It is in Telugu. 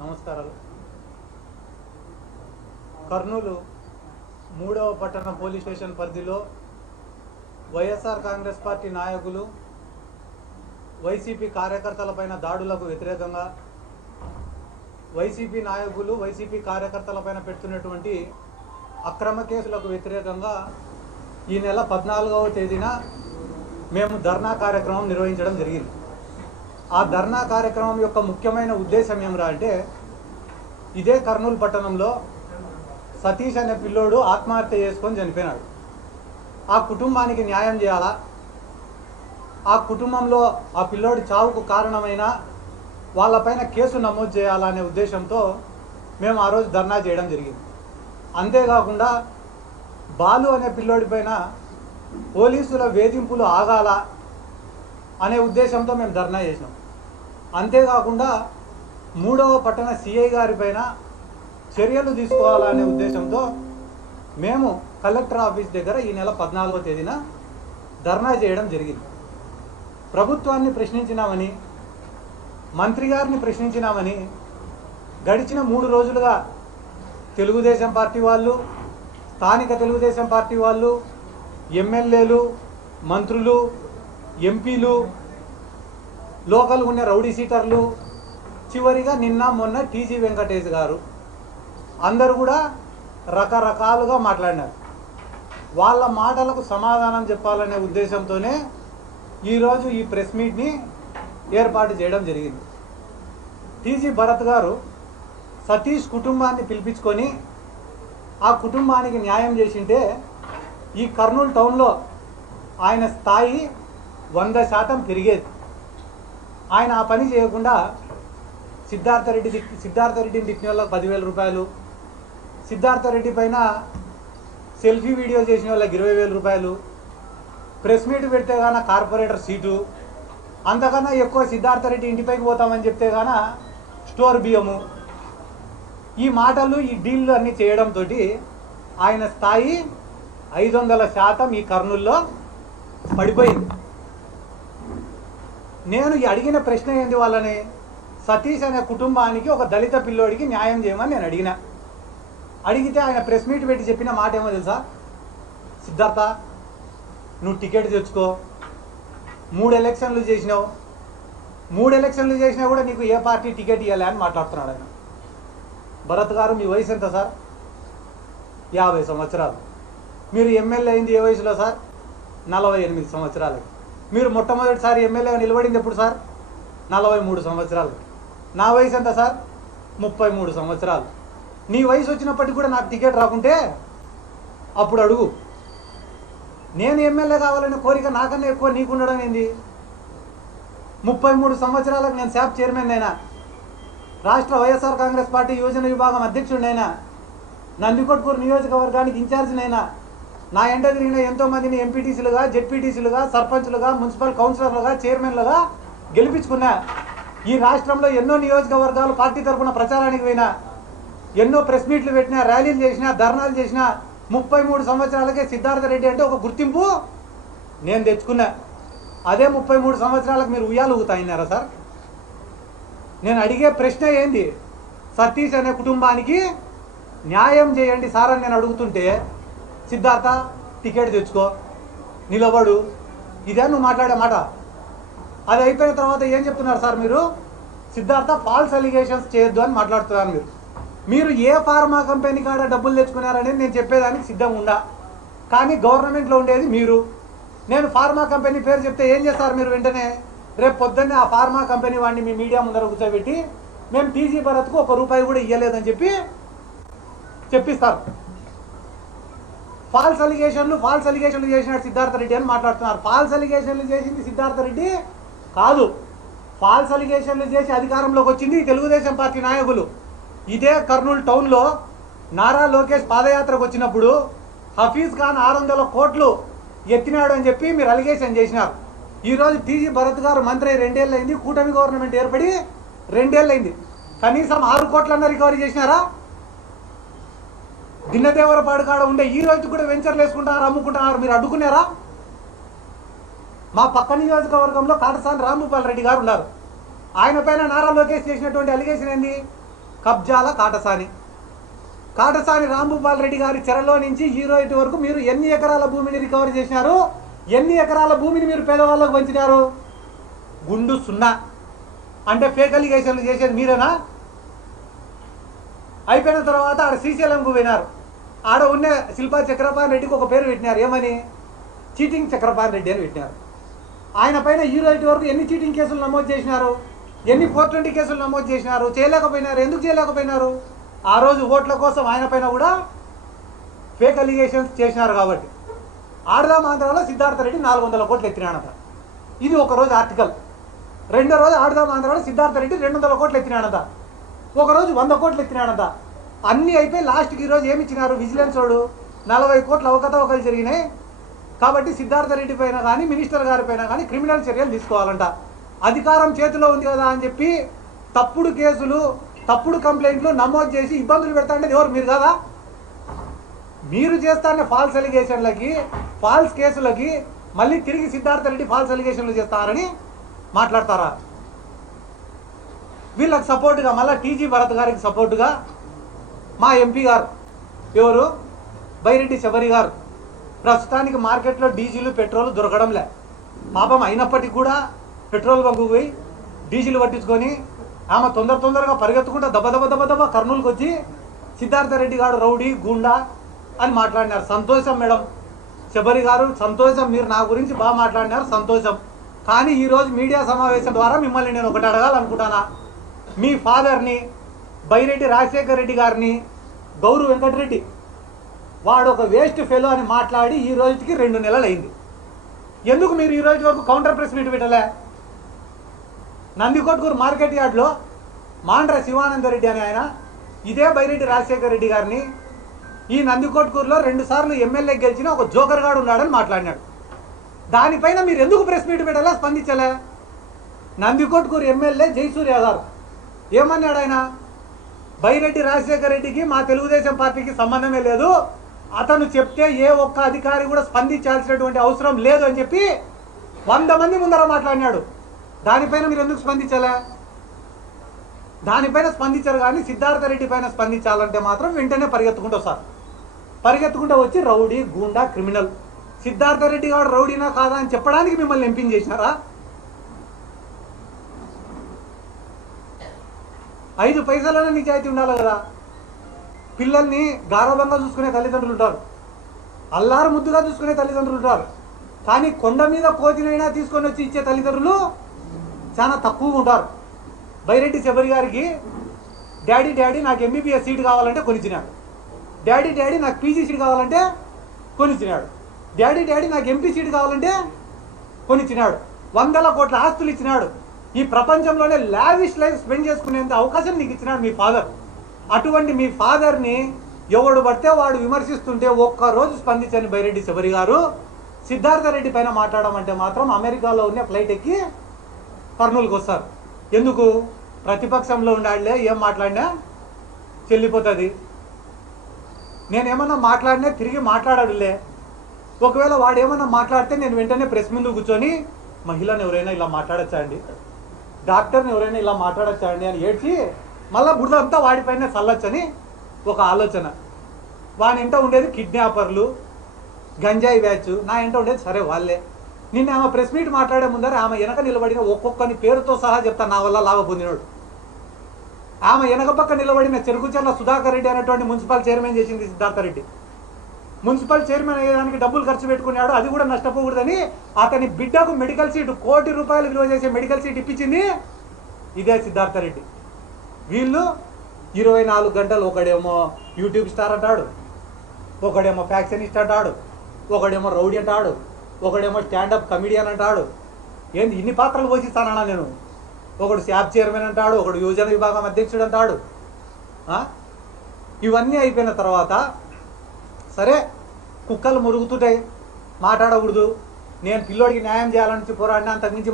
నమస్కారాలు. కర్నూలు 3వ పట్టణ పోలీస్ స్టేషన్ పరిధిలో వైఎస్ఆర్ కాంగ్రెస్ పార్టీ నాయకులు వైసీపీ కార్యకర్తలపైన దాడులకు వ్యతిరేకంగా వైసీపీ నాయకులు వైసీపీ కార్యకర్తలపైన పెడుతున్నటువంటి అక్రమ కేసులకు వ్యతిరేకంగా ఈ నెల 14వ తేదీన మేము ధర్నా కార్యక్రమం నిర్వహించడం జరిగింది. ఆ ధర్నా కార్యక్రమం యొక్క ముఖ్యమైన ఉద్దేశం ఏమిరా అంటే, ఇదే కర్నూలు పట్టణంలో సతీష్ అనే పిల్లోడు ఆత్మహత్య చేసుకొని చనిపోయినాడు. ఆ కుటుంబానికి న్యాయం చేయాలా, ఆ కుటుంబంలో ఆ పిల్లోడి చావుకు కారణమైన వాళ్ళపైన కేసు నమోదు చేయాలనే ఉద్దేశంతో మేము ఆ రోజు ధర్నా చేయడం జరిగింది. అంతేకాకుండా బాలు అనే పిల్లోడి పైన పోలీసుల వేధింపులు ఆగాల అనే ఉద్దేశంతో మేము ధర్నా చేసినాం. అంతేకాకుండా 3వ పట్టణ సిఐ గారి పైన చర్యలు తీసుకోవాలనే ఉద్దేశంతో మేము కలెక్టర్ ఆఫీస్ దగ్గర ఈ నెల 14వ తేదీన ధర్నా చేయడం జరిగింది. ప్రభుత్వాన్ని ప్రశ్నించినామని, మంత్రి గారిని ప్రశ్నించినామని గడిచిన 3 రోజులుగా తెలుగుదేశం పార్టీ వాళ్ళు, స్థానిక తెలుగుదేశం పార్టీ వాళ్ళు, ఎమ్మెల్యేలు, మంత్రులు, ఎంపీలు, లోకల్ ఉన్న రౌడీ సీటర్లు, చివరిగా నిన్న మొన్న టీజీ వెంకటేష్ గారు అందరూ కూడా రకరకాలుగా మాట్లాడినారు. వాళ్ళ మాటలకు సమాధానం చెప్పాలనే ఉద్దేశంతోనే ఈరోజు ఈ ప్రెస్ మీట్ని ఏర్పాటు చేయడం జరిగింది. టీజీ భరత్ గారు సతీష్ కుటుంబాన్ని పిలిపించుకొని ఆ కుటుంబానికి న్యాయం చేసింటే ఈ కర్నూలు టౌన్లో ఆయన స్థాయి 100% పెరిగేది. ఆయన ఆ పని చేయకుండా సిద్ధార్థ రెడ్డిని తిట్టిన వాళ్ళకి 10,000 రూపాయలు, సిద్ధార్థ రెడ్డి పైన సెల్ఫీ వీడియో చేసిన వాళ్ళకి 20,000 రూపాయలు, ప్రెస్ మీట్ పెడితే గాన కార్పొరేటర్ సీటు, అంతకన్నా ఎక్కువ సిద్ధార్థ రెడ్డి ఇంటిపైకి పోతామని చెప్తే గాన స్టోర్ బియ్యము, ఈ మాటలు ఈ డీల్లు అన్నీ చేయడంతో ఆయన స్థాయి 500% ఈ కర్నూల్లో పడిపోయింది. నేను అడిగిన ప్రశ్న ఏంది, వాళ్ళని సతీష్ అనే కుటుంబానికి ఒక దళిత పిల్లోడికి న్యాయం చేయమని నేను అడిగితే ఆయన ప్రెస్ మీట్ పెట్టి చెప్పిన మాట ఏమో తెలుసా? సిద్ధార్థ, నువ్వు టికెట్ తెచ్చుకో, 3 ఎలక్షన్లు చేసినావు, 3 ఎలక్షన్లు చేసినా కూడా నీకు ఏ పార్టీ టికెట్ ఇవ్వాలి అని మాట్లాడుతున్నాడు ఆయన. భరత్ గారు, మీ వయసు ఎంత సార్? 50 సంవత్సరాలు. మీరు ఎమ్మెల్యే అయింది ఏ వయసులో సార్? 48 సంవత్సరాలకి. మీరు మొట్టమొదటిసారి ఎమ్మెల్యేగా నిలబడింది ఎప్పుడు సార్? 43 సంవత్సరాలు. నా వయసు ఎంత సార్? 33 సంవత్సరాలు. నీ వయసు వచ్చినప్పటికీ కూడా నాకు టికెట్ రాకుంటే అప్పుడు అడుగు. నేను ఎమ్మెల్యే కావాలనే కోరిక నాకన్నా ఎక్కువ నీకు ఉండడం ఏంది? 33 సంవత్సరాలకు నేను శాప్ చైర్మన్ అయినా, రాష్ట్ర వైఎస్ఆర్ కాంగ్రెస్ పార్టీ యువజన విభాగం అధ్యక్షుడినైనా, నందికొట్కూరు నియోజకవర్గానికి ఇన్ఛార్జినైనా, నా ఎంట తిరిగిన ఎంతోమందిని ఎంపీటీసీలుగా, జెడ్పీటీసీలుగా, సర్పంచ్లుగా, మున్సిపల్ కౌన్సిలర్లుగా, చైర్మన్లుగా గెలిపించుకున్నా. ఈ రాష్ట్రంలో ఎన్నో నియోజకవర్గాలు పార్టీ తరఫున ప్రచారానికి పోయినా, ఎన్నో ప్రెస్ మీట్లు పెట్టినా, ర్యాలీలు చేసినా, ధర్నాలు చేసినా, 33 సంవత్సరాలకే సిద్ధార్థ రెడ్డి అంటే ఒక గుర్తింపు నేను తెచ్చుకున్నా. అదే 33 సంవత్సరాలకు మీరు ఉయ్యాలు ఊగుతాయినారా సార్? నేను అడిగే ప్రశ్న ఏంది? సతీష్ అనే కుటుంబానికి న్యాయం చేయండి సార్ అని నేను అడుగుతుంటే, సిద్ధార్థ టికెట్ తెచ్చుకో, నిలబడు, ఇదే నువ్వు మాట్లాడే మాట. అది అయిపోయిన తర్వాత ఏం చెప్తున్నారు సార్ మీరు? సిద్ధార్థ ఫాల్స్ అలిగేషన్స్ చేయొద్దు అని మాట్లాడుతున్నారు. మీరు ఏ ఫార్మా కంపెనీ కాడ డబ్బులు తెచ్చుకున్నారనేది నేను చెప్పేదానికి సిద్ధంగా ఉండా, కానీ గవర్నమెంట్లో ఉండేది మీరు. నేను ఫార్మా కంపెనీ పేరు చెప్తే ఏం చేస్తారు మీరు? వెంటనే రేపు పొద్దున్నే ఆ ఫార్మా కంపెనీ వాడిని మీ మీడియా ముందర కూర్చోబెట్టి మేము టీజీ భరత్కు ₹1 కూడా ఇవ్వలేదని చెప్పిస్తారు. ఫాల్స్ అలిగేషన్లు చేసినాడు సిద్ధార్థ రెడ్డి అని మాట్లాడుతున్నారు. ఫాల్స్ అలిగేషన్లు చేసింది సిద్ధార్థ రెడ్డి కాదు. ఫాల్స్ అలిగేషన్లు చేసి అధికారంలోకి వచ్చింది తెలుగుదేశం పార్టీ నాయకులు. ఇదే కర్నూలు టౌన్లో నారా లోకేష్ పాదయాత్రకు వచ్చినప్పుడు హఫీజ్ ఖాన్ 600 కోట్లు ఎత్తినాడు అని చెప్పి మీరు అలిగేషన్ చేసినారు. ఈరోజు టీజీ భరత్ గారు మంత్రి 2 ఏళ్ళు అయింది, కూటమి గవర్నమెంట్ ఏర్పడి 2 ఏళ్ళు అయింది. కనీసం 6 కోట్లన్నా రికవరీ చేసినారా? దిన్నదేవరపాడు కాడ ఉండే ఈ రోజు కూడా వెంచర్లు వేసుకుంటున్నారు, అమ్ముకుంటున్నారు. మీరు అడ్డుకున్నారా? మా పక్క నియోజకవర్గంలో కాటసాని రాంభూపాల్ రెడ్డి గారు ఉన్నారు. ఆయన పైన నారా లోకేష్ చేసినటువంటి అలిగేషన్ ఏంది? కబ్జాల కాటసాని రాంభూపాల్ రెడ్డి గారి చెరలో నుంచి ఈ రోజు వరకు మీరు ఎన్ని ఎకరాల భూమిని రికవర్ చేసినారు? ఎన్ని ఎకరాల భూమిని మీరు పేదవాళ్ళకు పంచినారు? గుండు సున్నా. అంటే ఫేక్ అలిగేషన్లు చేసేది మీరేనా? అయిపోయిన తర్వాత ఆడ శ్రీశైలంకు పోయినారు. ఆడ ఉన్న శిల్పా చక్రపాణి రెడ్డికి ఒక పేరు పెట్టినారు. ఏమని? చీటింగ్ చక్రపాణి రెడ్డి అని పెట్టినారు. ఆయన పైన ఈ రోజు వరకు ఎన్ని చీటింగ్ కేసులు నమోదు చేసినారు? ఎన్ని 420 కేసులు నమోదు చేసినారు? చేయలేకపోయినారు. ఎందుకు చేయలేకపోయినారు? ఆ రోజు ఓట్ల కోసం ఆయన పైన కూడా ఫేక్ అలిగేషన్స్ చేసినారు కాబట్టి. ఆడదాం ఆంధ్రాలో సిద్ధార్థ రెడ్డి 400 కోట్లు ఎత్తినాడంట. ఇది ఒకరోజు ఆర్టికల్. రెండో రోజు ఆడదాం ఆంధ్రాలో సిద్ధార్థ రెడ్డి 200 కోట్లు ఎత్తినాడంట. ఒకరోజు 100 కోట్లు ఎత్తినాడంట. అన్నీ అయిపోయి లాస్ట్కి ఈరోజు ఏమి ఇచ్చినారు? విజిలెన్స్ వాడు 40 కోట్ల అవకతవకలు జరిగినాయి కాబట్టి సిద్ధార్థ రెడ్డి పైన కానీ మినిస్టర్ గారి పైన కానీ క్రిమినల్ చర్యలు తీసుకోవాలంట. అధికారం చేతిలో ఉంది కదా అని చెప్పి తప్పుడు కేసులు, తప్పుడు కంప్లైంట్లు నమోదు చేసి ఇబ్బందులు పెడతాంటే ఎవరు? మీరు కదా. మీరు చేస్తానే ఫాల్స్ అలిగేషన్లకి, ఫాల్స్ కేసులకి మళ్ళీ తిరిగి సిద్ధార్థ రెడ్డి ఫాల్స్ అలిగేషన్లు చేస్తారని మాట్లాడతారా? వీళ్ళకి సపోర్టుగా మళ్ళీ టీజీ భరత్ గారికి సపోర్టుగా మా ఎంపీ గారు ఎవరు? బైరెడ్డి శబరి గారు. ప్రస్తుతానికి మార్కెట్లో డీజిల్ పెట్రోల్ దొరకడంలే. పాపం అయినప్పటికీ కూడా పెట్రోల్ బంకు పోయి డీజిల్ పట్టించుకొని ఆమె తొందరగా పరిగెత్తుకుంటా దెబ్బ కర్నూలుకి వచ్చి సిద్ధార్థ రెడ్డి గారు రౌడీ గుండా అని మాట్లాడినారు. సంతోషం మేడం శబరి గారు, సంతోషం. మీరు నా గురించి బాగా మాట్లాడినారు, సంతోషం. కానీ ఈరోజు మీడియా సమావేశం ద్వారా మిమ్మల్ని నేను ఒకటి అడగాలనుకుంటానా. మీ ఫాదర్ని బైరెడ్డి రాజశేఖర రెడ్డి గారిని గౌరవ్ వెంకటరెడ్డి వాడు ఒక వేస్ట్ ఫెలో అని మాట్లాడి ఈ రోజుకి 2 నెలలు అయింది. ఎందుకు మీరు ఈ రోజు వరకు కౌంటర్ ప్రెస్ మీట్ పెట్టలే? నందికొట్కూరు మార్కెట్ యార్డ్లో మాండ్ర శివానందరెడ్డి అని ఆయన ఇదే బైరెడ్డి రాజశేఖర రెడ్డి గారిని ఈ నందికొట్కూరులో 2 సార్లు ఎమ్మెల్యే గెలిచిన ఒక జోకర్ గాడు ఉన్నాడని మాట్లాడినాడు. దానిపైన మీరు ఎందుకు ప్రెస్ మీట్ పెట్టాలా? స్పందించలే. నందికొట్కూరు ఎమ్మెల్యే జయసూర్య గారు ఏమన్నాడు? ఆయన బైరెడ్డి రాజశేఖర రెడ్డికి మా తెలుగుదేశం పార్టీకి సంబంధమే లేదు, అతను చెప్తే ఏ ఒక్క అధికారి కూడా స్పందించాల్సినటువంటి అవసరం లేదు అని చెప్పి 100 మంది ముందర మాట్లాడినాడు. దానిపైన మీరు ఎందుకు స్పందించలే? దానిపైన స్పందించారు. కానీ సిద్ధార్థ రెడ్డి పైన స్పందించాలంటే మాత్రం వెంటనే పరిగెత్తుకుంటూ వస్తారు. పరిగెత్తుకుంటూ వచ్చి రౌడీ గూండా క్రిమినల్. సిద్ధార్థ రెడ్డి గారు రౌడీనా కాదా అని చెప్పడానికి మిమ్మల్ని ఎంపిక చేసినారా? 5 పైసలైనా నిజాయితీ ఉండాలి కదా. పిల్లల్ని గారవంగా చూసుకునే తల్లిదండ్రులు ఉంటారు, అల్లారు ముద్దుగా చూసుకునే తల్లిదండ్రులు ఉంటారు. కానీ కొండ మీద కోతినైనా తీసుకొని వచ్చి ఇచ్చే తల్లిదండ్రులు చాలా తక్కువగా ఉంటారు. బైరెడ్డి శబరి గారికి డాడీ నాకు ఎంబీబీఎస్ సీట్ కావాలంటే కొనిచ్చినాడు. డాడీ నాకు పీజీ సీట్ కావాలంటే కొనిచ్చినాడు. డాడీ నాకు ఎంపీ సీట్ కావాలంటే కొనిచ్చినాడు. 100 కోట్ల ఆస్తులు ఇచ్చినాడు. ఈ ప్రపంచంలోనే లావిష్ లైఫ్ స్పెండ్ చేసుకునేంత అవకాశం నీకు ఇచ్చినాడు మీ ఫాదర్. అటువంటి మీ ఫాదర్ని ఎవడు పడితే వాడు విమర్శిస్తుంటే ఒక్కరోజు స్పందించని బైరెడ్డి శబరి గారు సిద్ధార్థ రెడ్డి పైన మాట్లాడమంటే మాత్రం అమెరికాలో ఉన్న ఫ్లైట్ ఎక్కి కర్నూలుకి వస్తారు. ఎందుకు? ప్రతిపక్షంలో ఉండాలే, ఏం మాట్లాడినా చెల్లిపోతుంది. నేనేమన్నా మాట్లాడినా తిరిగి మాట్లాడాడులే. ఒకవేళ వాడు ఏమన్నా మాట్లాడితే నేను వెంటనే ప్రెస్ ముందు కూర్చొని మహిళను ఎవరైనా ఇలా మాట్లాడచ్చా అండి, డాక్టర్ని ఎవరైనా ఇలా మాట్లాడచ్చా అండి అని ఏడ్చి మళ్ళీ బురదంతా వాడిపైన చల్లొచ్చని ఒక ఆలోచన. వాని ఇంట ఉండేది కిడ్నాపర్లు, గంజాయి బ్యాచ్. నా ఇంట ఉండేది సరే వాళ్ళే. నిన్న ఆమె ప్రెస్ మీట్ మాట్లాడే ముందర ఆమె వెనక నిలబడిన ఒక్కొక్కని పేరుతో సహా చెప్తా నా వల్ల లాభ పొందినాడు. ఆమె వెనక పక్క నిలబడిన చెరుకుచర్ల సుధాకర్ రెడ్డి అనేటువంటి మున్సిపల్ చైర్మన్ చేసింది సిద్ధార్థ రెడ్డి. మున్సిపల్ చైర్మన్ అయ్యేదానికి డబ్బులు ఖర్చు పెట్టుకున్నాడు, అది కూడా నష్టపోకూడదని అతని బిడ్డకు మెడికల్ సీట్, 1 కోటి రూపాయలు విలువ చేసే మెడికల్ సీట్ ఇప్పించింది ఇదే సిద్ధార్థ రెడ్డి. వీళ్ళు 24 గంటలు ఒకడేమో యూట్యూబ్ స్టార్ అంటాడు, ఒకడేమో ఫ్యాక్షనిస్ట్ అంటాడు, ఒకడేమో రౌడీ అంటాడు, ఒకడేమో స్టాండప్ కమిడియన్ అంటాడు. ఏంది ఇన్ని పాత్రలు పోషిస్తానన్నా నేను? ఒకడు శాప్ చైర్మన్ అంటాడు, ఒకడు యువజన విభాగం అధ్యక్షుడు అంటాడు. ఇవన్నీ అయిపోయిన తర్వాత సరే కుక్కలు మురుగుతుంటాయి, మాట్లాడకూడదు, నేను పిల్లోడికి న్యాయం చేయాలని పోరాడినా, అంతకుమించి